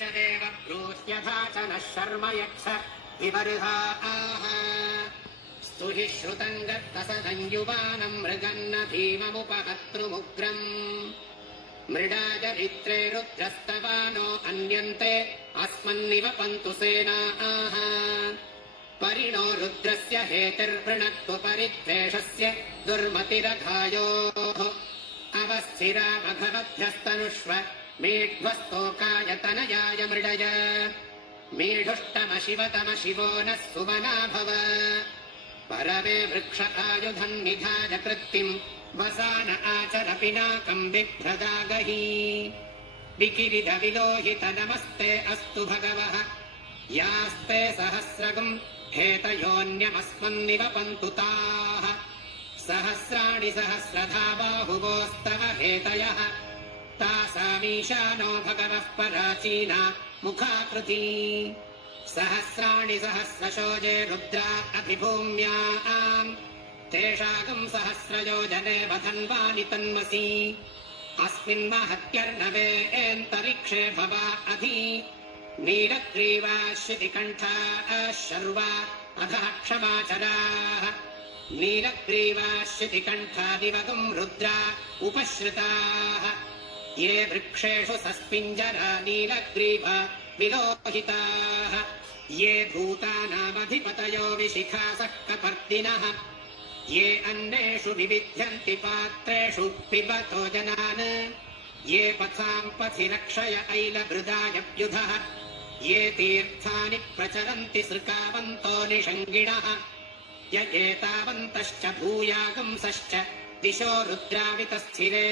च देव ब्रूह्यथा च नः शर्म यक्ष विवर्धा आह स्तुहि श्रुतम् गत्तसदम् युवानम् मृगन्न भीममुपहर्तृमुग्रम् मृडाजरित्रे रुद्रस्तवानो अन्यन्ते अस्मन्निव पन्तु सेनाः परिणो रुद्रस्य हेतिर्वृणक्तु परिद्वेषस्य दुर्मतिरघायोः अवस्थिरा मघवभ्यस्तनुष्व मेढ्वस्तोकायतनयाय मृडय मेढुष्टमशिवतमशिवो नः सुमना भव परमे वृक्ष आयुधम् निधाय कृत्तिम् वसान आचर पिनाकम् बिभ्रदागहि विकिरिद विलोहित नमस्ते अस्तु भगवः यास्ते सहस्रगम् हेतयोऽन्यमस्मन्निव पन्तु ताः सहस्राणि सहस्रधा बाहुवोस्तव हेतयः तासामीशानो भगवः पराचीना मुखाकृती सहस्राणि सहस्रशोजे रुद्रा अभिभूम्याम् तेषाकम् सहस्रयोजने वधन्वानि तन्मसि अस्मिन् महत्यर्णवे एन्तरिक्षे भवा अधि नीलग्रीवा शितिकण्ठा शर्वा अधः क्षमाचराः नीलग्रीवा शितिकण्ठादिवगुम् रुद्रा उपश्रिताः ये वृक्षेषु सस्पिञ्जरा नीलग्रीवा विलोहिताः ये भूतानामधिपतयो विशिखासः कपर्दिनः ये अन्नेषु विविध्यन्ति पात्रेषु पिबतो जनान् ये पथाम् पथि रक्षय ऐलभृदायव्युधः ये तीर्थानि प्रचरन्ति सृकावन्तो निषङ्गिणः य एतावन्तश्च भूयागंसश्च दिशो रुद्रावितस्थिरे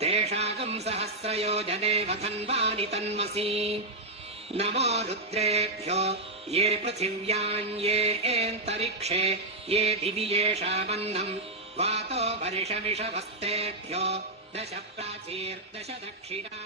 तेषागम् सहस्रयोजने वधन्वानि तन्मसि नमो रुद्रेभ्यो ये पृथिव्याम् ये एन्तरिक्षे ये दिवि येषामन्नम् वातो वर्षमिषवस्तेभ्यो दश प्राचीर्दश दक्षिणा।